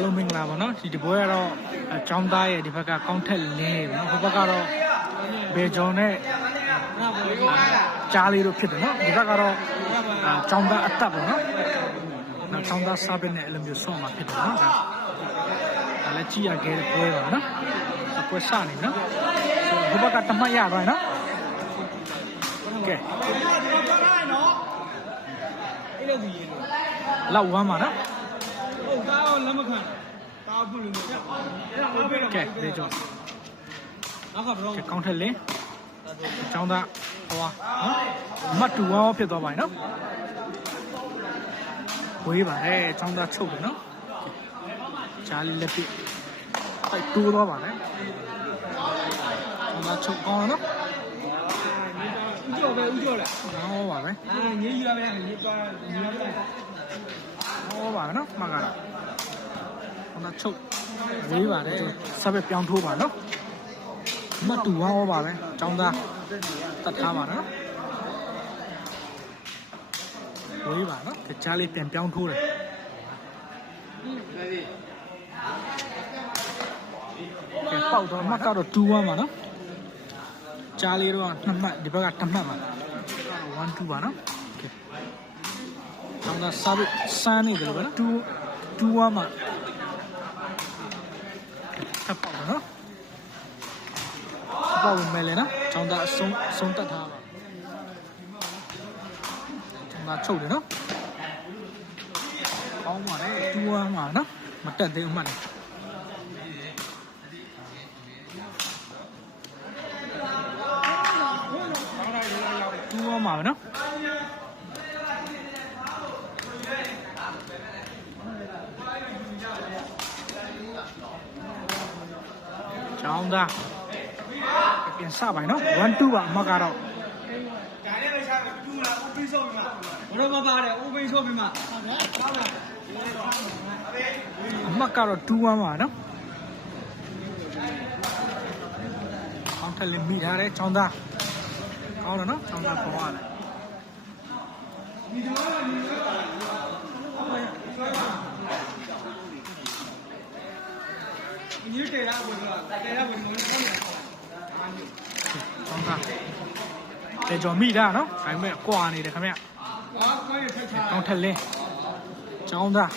အားလုံးမင်္ဂလာပါနော်ဒီတပွဲကတော့အကြောင်းသားရဲ့ဒီဘက်ကကောင်းထက်လင်းပေါ့နော်ဟိုဘက်ကတော့ဘေဂျွန်နဲ့ကြားလေးတို့ဖြစ်တယ်နော်ဒီဘက်ကတော့အကြောင်းသားအသက်ပေါ့နော်နောက်ကြောင်းသားစားပစ်နဲ့အဲ့လိုမျိုးဆော့မှာဖြစ်တယ်နော်ဒါလည်းကြည့်ရခဲ့တဲ့ပွဲပါနော်အပွဲစနေနော်ဒီဘက်ကတမတ်ရသွားနော်ကဲလောက်ဝမ်းပါနော် ဟုတ်သားအောင်လက်မခံတာဘူးလို့အဲ့ဒါငါပဲတော့ကဲလေကျော်နောက်ကဘရောကဲကောင်းထက်လင်းအချောင်းသားဟောနော်မတ်တူဝါဖြစ်သွားပါရင်နော်ဝေးပါဟဲ့အချောင်းသားချုပ်တယ်နော်ဂျာလီလက်ပြတိုက်တိုးသွားပါနဲ့ဒါချုပ်ကောင်းနော်ဦးကျော်ပဲဦးကျော်လားဟောပါပဲအာငေးယူရမယ်ငေးပါငေးရမယ် ဟောပါနော်မှတ်ကတော့ចောင်းသားချုပ်ဝေးပါတယ်ဆက်ပဲပြောင်းထိုးပါနော်မတ်တူဝါဟောပါပဲចောင်းသားတတ်ထားပါနော်ဝေးပါနော်ဂျာလီပြန်ပြောင်းထိုးတယ်ကဲပေါက်တော့မှတ်ကတော့2 1ပါနော်ကြားလေးတော့နှစ်မှတ်ဒီဘက်ကတစ်မှတ်ပါ1 2ပါနော်ကဲ ဆောင်းတာစားပြီးစမ်းနေတယ်လို့ပဲနော်2 2 1မှာထပ်ပေါက်တော့နော်ထပ်ပေါက်ဝင်မယ်လေနော်ဆောင်းတာအဆုံးအဆုံးတက်ထားပါဆောင်းတာချုပ်တယ်နော်ကောင်းပါလေ2 1မှာနော်မတက်သေးဘူးမှတ်တယ်တူးမှာပဲနော် ။ကျောင်းသား။ပြင်စပါနော်။1 2ပါအမှတ်ကတော့ဒါနဲ့ပဲရှာမယ်တူလာဦးပြီးဆုံးပြီမှာဘယ်တော့မှပါတယ်ဦးပြီးဆုံးပြီမှာဟုတ်ကဲ့ဟုတ်ကဲ့အမှတ်ကတော့2-1ပါနော်။အောင်ထက်လည်းမိထားတယ်ကျောင်းသား။ကောင်းတယ်နော်ကျောင်းသားပေါ်ရတယ်။မိသားစုမိသားစု တယ်ရဘူးမလို့ဟုတ်တယ်ចောင်းသားတေကျော်မိတာနော်ဒါပေမဲ့ကွာနေတယ်ခင်ဗျအာကိုယ်ထက်ချာကောင်းထက်လင်းចောင်းသား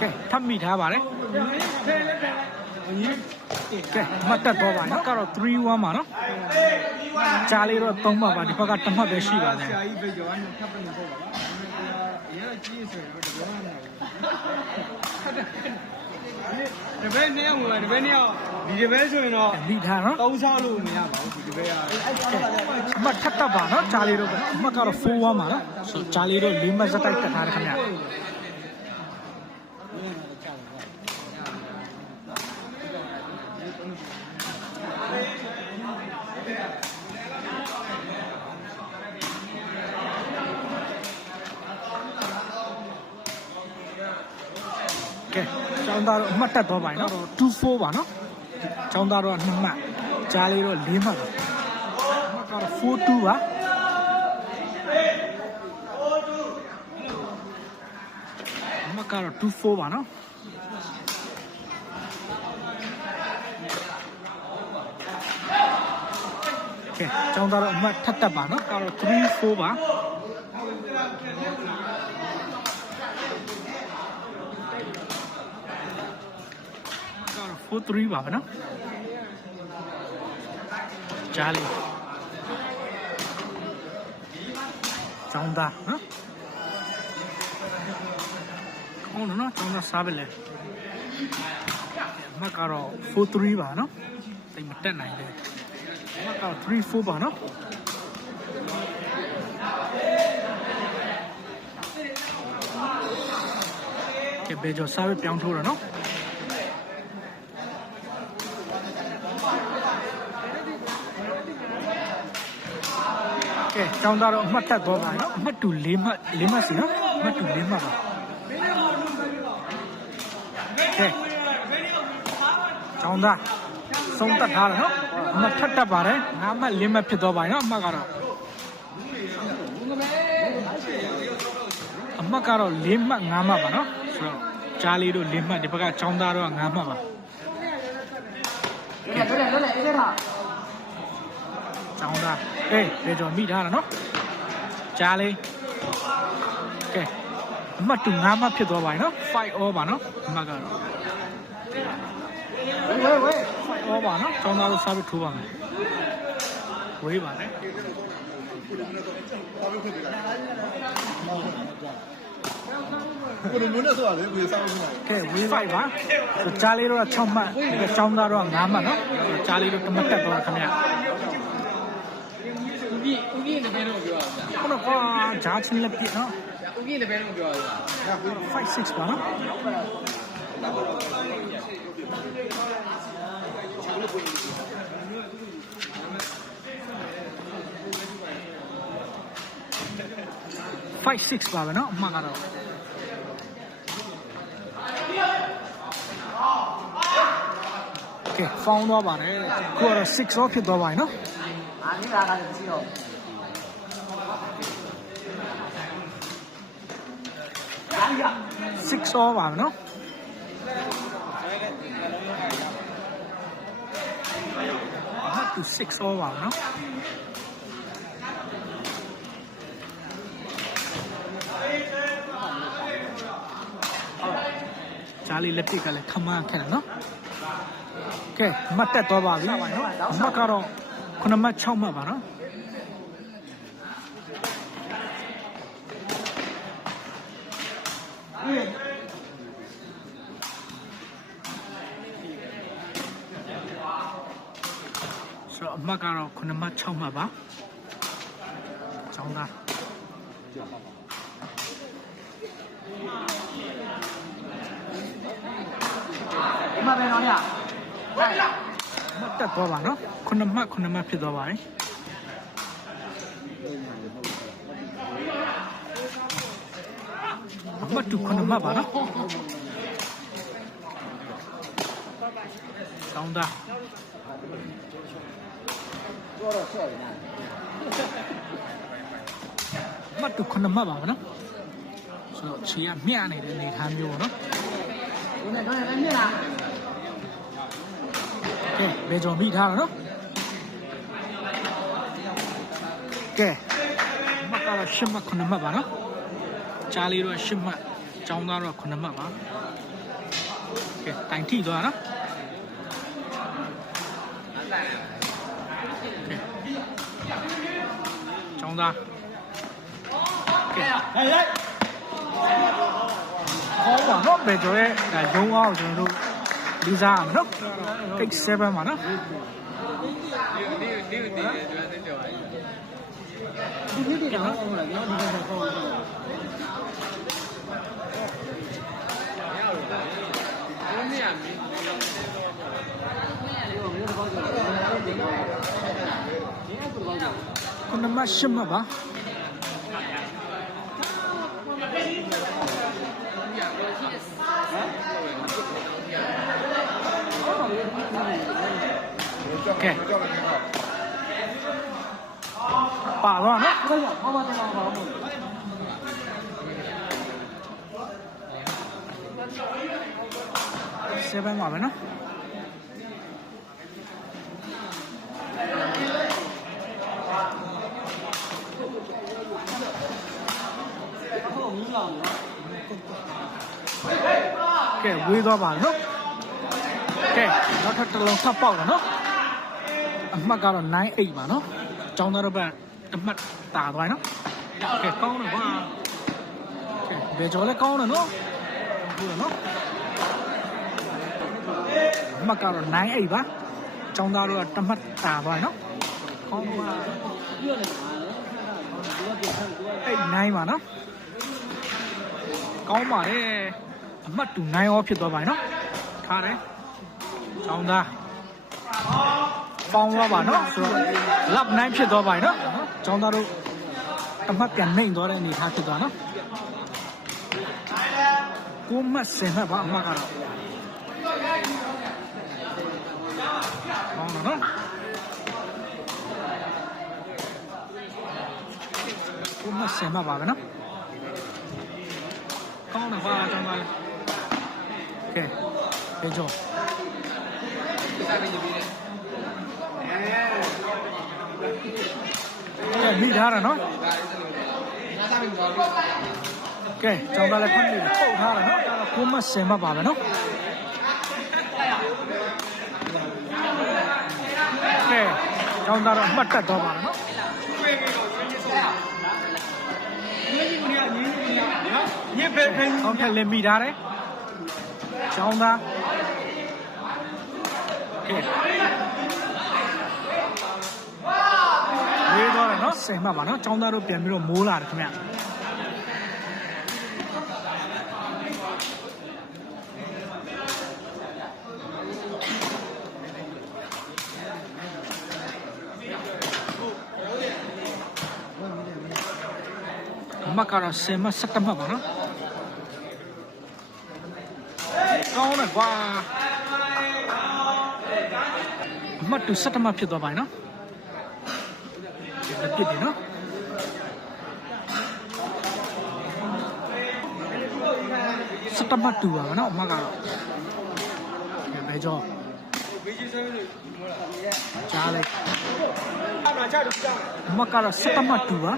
ကဲထပ်မိထားပါတယ်ငေးတယ်လက်တယ်ငေးကဲမှတ်တက်တော့ပါနော်ကတော့3 1ပါနော်ကြားလေးတော့3မှတ်ပါဒီဘက်ကတစ်မှတ်ပဲရှိပါတယ်ဆရာကြီးပဲကျော်ကနေထပ်ပြန်ပို့ပါလားရဲကြီးဆိုတော့တဘောနေ တပည့်နှစ်ယောက်ဝင်တပည့်နှစ်ယောက်ဒီတပည့်ဆိုရင်တော့မိထားနော်သုံးစားလို့မရပါဘူးဒီတပည့်ကအမှတ်ထပ်တက်ပါနော်ကြားလေးတော့ပဲအမှတ်ကတော့4 1ပါနော်ဆိုကြားလေးတော့၄မှတ်စတိုက်တက်ထားတယ်ခင်ဗျကဲ ကျောင်းသားတော့အမှတ်တက်သွားပါနော်24ပါနော်ကျောင်းသားတော့2မှတ်ကြားလေးတော့4မှတ်ပါအမှတ်ကတော့42ပါအမှတ်ကတော့24ပါနော်ကဲကျောင်းသားတော့အမှတ်ထပ်တက်ပါနော်ကတော့3 4ပါ ကတော့4 3ပါပဲနော်ကြားလေးចောင်းသားနော်ကောင်းတယ်နော်ចောင်းသားစားပဲလေအမှတ်ကတော့4 3ပါနော်တိတ်မတက်နိုင်လေအမှတ်ကတော့3 4ပါနော်ကဲဘယ်ကျော်စားပဲပြောင်းထိုးတာနော် ကဲကျောင်းသားတော့အမှတ်တက်သွားပါနော်အမှတ်တူ၄မှတ်၄မှတ်စီနော်အမှတ်တူ၄မှတ်ပါကဲကျောင်းသားဆုံးတက်ထားတယ်နော်အမှတ်ထက်တက်ပါတယ်ငါမှတ်၄မှတ်ဖြစ်သွားပါနော်အမှတ်ကတော့အမှတ်ကတော့၄မှတ်၅မှတ်ပါနော်ဆိုတော့ဂျာလီတို့၄မှတ်ဒီဘက်ကကျောင်းသားတော့၅မှတ်ပါကဲလွတ်လေလွတ်လေအဲ့ဒါ ဆောင်းသားအေးလေကျော်မိထားတာနော်ကြားလေးကဲအမှတ်တူ၅မှတ်ဖြစ်သွားပါပြီနော်5 over နော်အမှတ်ကတော့ဝေးဝေး5 over နော်ဆောင်းသားတို့စားပြီးထိုးပါမယ်ဝေးပါနဲ့ကိုယ်မျိုးနဲ့ဆိုတာလေကိုယ်စားလို့မရဘူး။ကဲ5ပါ။ကြားလေးတော့6မှတ်၊ကျောင်းသားတော့5မှတ်နော်။ကြားလေးတော့တမတ်တက်သွားခင်ဗျာ။ ဦးကြီးဦးကြီးလည်းဘယ်လိုပြောရလဲ ခုနကဂျာချင်းလက်ပြနော် ဦးကြီးလည်းဘယ်လိုပြောရလဲ 5 6ပါနော် 5 6ပါပဲเนาะအမှန်ကတော့ကဲဖောင်းသွားပါတယ်ခုကတော့6 off ဖြစ်သွားပါပြီเนาะ အာနေလာတာလည်းမရှိတော့ चाली सौ मांगना to no? खमा खेल नो ओके मत तो बाबी ना खुन मत छौ म भनो အမှတ်ကတော့9မှတ်6မှတ်ပါ။ကျောင်းသားဒီမှာပဲတော့ညမတက်သွားပါနော်ခုနှစ်မှတ်ခုနှစ်မှတ်ဖြစ်သွားပါတယ်အမှတ်တူခုနှစ်မှတ်ပါနော်ဆောင်းသား တော့ဆော့ရနေအမှတ်တူ9မှတ်ပါဗောနော်ဆိုတော့ခြေကမြင့်နေတဲ့အနေအထားမျိုးပေါ့နော်ဒီနေ့တော့လည်းမြင်လားကဲဘယ်ကြော်မိထားတာနော်ကဲမတ်ကတော့ရှစ်မှတ်ခုနှစ်မှတ်ပါနော်ကြားလေးတော့ရှစ်မှတ်ចောင်းသားတော့ခုနှစ်မှတ်ပါကဲတိုင်ထိသွားနော် ចောင်းသားကဲဟဲ့ဟဲ့ဟောပါနော်ဘယ်ကြော်ရဲ့ဒါရုံးအောင်ကျွန်တော်တို့လေးစားရမယ်နော်ကိတ်7ပါနော်ဒီနေ့တည်း တော့ဟုတ်လားကျွန်တော်ဒီနေ့တော့ဟုတ်လား ခုနမှရှစ်မှတ်ပါကဲ ကြောက်တယ်ကော ပါတော့နော် ဘယ်ရောက်ဘာမှတော့မဟုတ်ဘူး 7ပါပဲနော် ဟုတ်မီးလောင်နော် ကဲ ဝေးသွားပါနော်ကဲနောက်ထပ်တစ်လုံးထပ်ပေါက်တော့နော်အမှတ်ကတော့98ပါနော်ကျောင်းသားတို့ဘက်တစ်မှတ်တာသွားနော်ကဲကောင်းတယ်ကွာကဲဘယ်ကျော်လဲကောင်းတယ်နော်ဟုတ်တယ်နော်အမှတ်ကတော့98ပါကျောင်းသားတို့ကတစ်မှတ်တာသွားနော်ကောင်းပါပြောနေပါလေဒီကပြန်ဆက်ဒီကအဲ့9ပါနော်ကောင်းပါတယ် အမှတ်တူ9ရောဖြစ်သွားပါပြီနော်ထားတယ်ကျောင်းသားပေါင်းသွားပါနော်ဆိုတော့ lap 9ဖြစ်သွားပါပြီနော်ကျောင်းသားတို့အမှတ်ပြန်နှိမ့်သွားတဲ့အနေထားဖြစ်သွားနော်ကိုမတ်စင်မှတ်ပါအမှတ်ကတော့ကောင်းတော့နော်ကိုမတ်စင်မှတ်ပါပဲနော်ကောင်းတယ်ပါကျောင်းသားလေး ကဲဘေကျော်ကဲမိထားတာနော်ကဲကျောင်းသားလည်းဖတ်ပြီးထုတ်ထားတာနော်ဒါကကိုမဆင်မပါပဲနော်ကဲကျောင်းသားတော့အမှတ်တက်တော့ပါလားနော်ညစ်ပဲဖိန်းကောင်းထက်လည်းမိထားတယ် ကျောင်းသားကဲရေးတော့တယ်နော်ဆင်မပါနော်ကျောင်းသားတို့ပြန်ပြီးတော့မိုးလာတယ်ခင်ဗျအမကတော့ဆင်မစက်တမတ်ပါနော် ကောင်းတယ်ကွာအမတ်တူစက်တမတ်ဖြစ်သွားပါပြီနော်ဒီပြစ်တယ်နော်စက်တမတ်တူပါနော်အမကတော့ဘယ်ကြောဘေးကြီးဆဲလို့ကြားလိုက်အမှချတော့ကြောက်အမကတော့စက်တမတ်တူပါ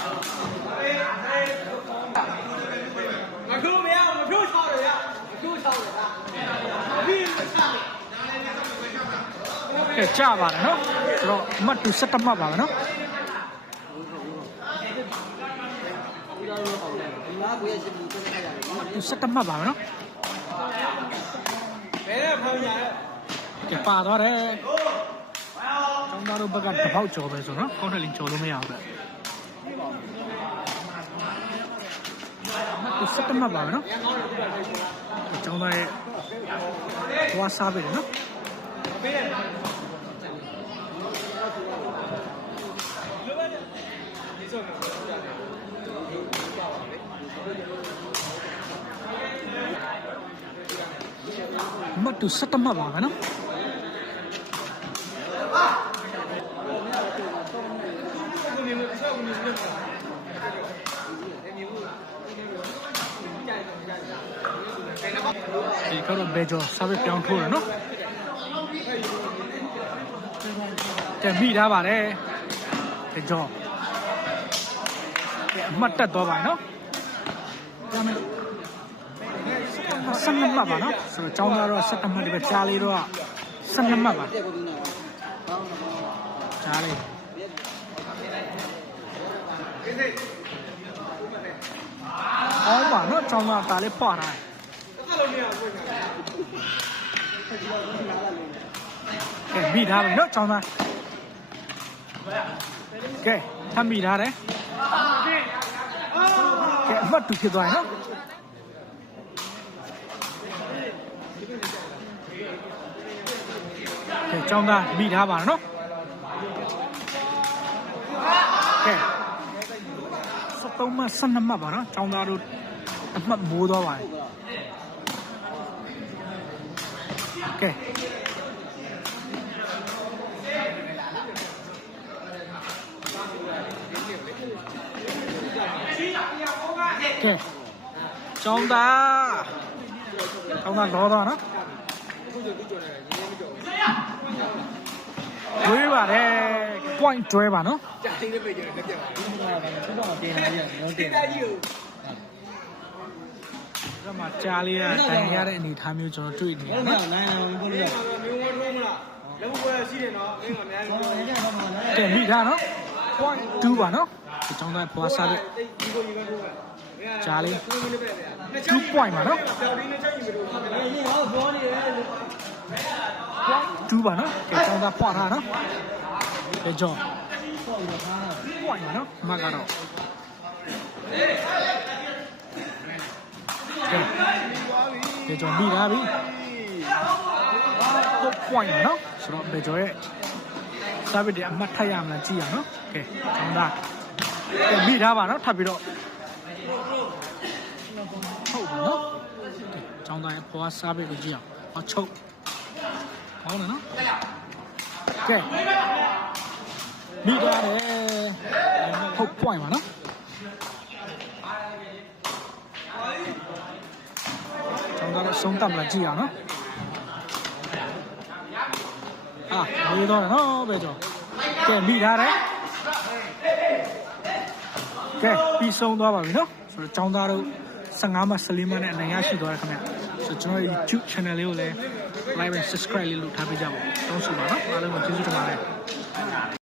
ဝေချကြီးချမခုမရမဖြိုးချောက်ရရမဖြိုးချောက်ရတာအပြီးမချကဲကြပါတယ်နော်ဆိုတော့အမတ်တူစက်တမတ်ပါပဲနော်တူစက်တမတ်ပါပဲနော်ဘယ်နဲ့ဖောင်းရလဲကဲပါသွားတယ်ကျောင်းသားတို့ဘက်ကတစ်ပေါက်ကျော်ပဲဆိုတော့ကောင်းတယ်လင်းကျော်လို့မရဘူးဗျ အမတ်တူစက်တမတ်ပါပဲနော်ကျောင်းသားရဲ့ဘွားစားပဲနော်ဘေးနဲ့အမတ်တူစက်တမတ်ပါပဲနော် ကိုနေလို့ဆောက်ကိုနေလို့နေမျိုး ဒီကတော့ဘယ်ကျော်စားပဲပြောင်းထိုးတယ်နော်ကဲမိထားပါတယ်ဘယ်ကျော်ကဲအမှတ်တက်သွားပါနော်ဒါမဲ့ဆက်နှစ်မှတ်ပါနော်ဆိုတော့ကျောင်းသားတော့ဆက်နှစ်မှတ်ဒီပဲကြားလေးတော့ဆက်နှစ်မှတ်ပါကြားလေးအော်ပါနော်ကျောင်းသားဒါလေးပွားထား ကဲမိထားပြီနော်ကျောင်းသားကဲထပ်မိထားတယ်ကဲအမှတ်တူဖြစ်သွားရင်နော်ကဲကျောင်းသားမိထားပါနော်ကဲ73မှ12မှတ်ပါနော်ကျောင်းသားတို့အမှတ်မိုးသွားပါတယ် ကဲကဲကျောင်းသားကျောင်းသားလောတော့နော်ကျွေးပါတယ် point ကျွဲပါနော်ကြာသေးတဲ့ပေကြတယ်တက်ပြပါဘူးဘာမှတင်လာရတော့တင်လာ ကြီးကိုဒီမှာကြားလေးရတိုင်ရတဲ့အနေအထားမျိုးကျွန်တော်တွေ့နေရဟုတ်နော်ကဲ့နိုင်အောင်ဘုရားမျိုးဝထုံးမလားလက်ဘွယ်ရှိတယ်နော်အင်းကအများကြီးပြောတယ်ကဲမိထားနော် point 2ပါနော်ဒီကျောင်းသားဖွာစားတဲ့ဒီကိုယူခဲ့လို့ပဲကြားလေးကိုမင်းပဲဗျာ2 point ပါနော်ကြောက်ရင်းနဲ့ချက်ယူမလို့အေးဟောဘောနေတယ်2ပါနော်ကဲကျောင်းသားဖွာထားနော်ကဲကျော် point ပါနော်အမကတော့ ကဲကဲကျော်မိထားပြီဟုတ် point ပါနော်ဆိုတော့ဘယ်ကျော်ရဲ့ service တွေအမှတ်ထပ်ရမလားကြည့်ရအောင်နော်ကဲကျောင်းသားကဲမိထားပါနော်ထပ်ပြီးတော့ဟုတ်ပါနော်ကဲကျောင်းသားရဲ့ဖွာ service ကိုကြည့်အောင်ဟောချုပ်ဟောနော်ကဲမိထားတယ်ဟုတ် point ပါနော် ကျောင်းသားတော့ဆုံးတက်မလားကြည့်အောင်နော်အာမေးတော့တယ်နော်ပဲကျော်ကဲမိထားတယ်ကဲပြီးဆုံးသွားပါပြီနော်ဆိုတော့ကျောင်းသားတို့15မှ14မှနဲ့အနိုင်ရရှိသွားတယ်ခင်ဗျဆိုတော့ကျွန်တော်ရဲ့ YouTube channel လေးကိုလည်း like and subscribe လေးလုပ်ထားပေးကြပါဦးတောင်းဆိုပါနော်အားလုံးကိုကျေးဇူးတင်ပါတယ်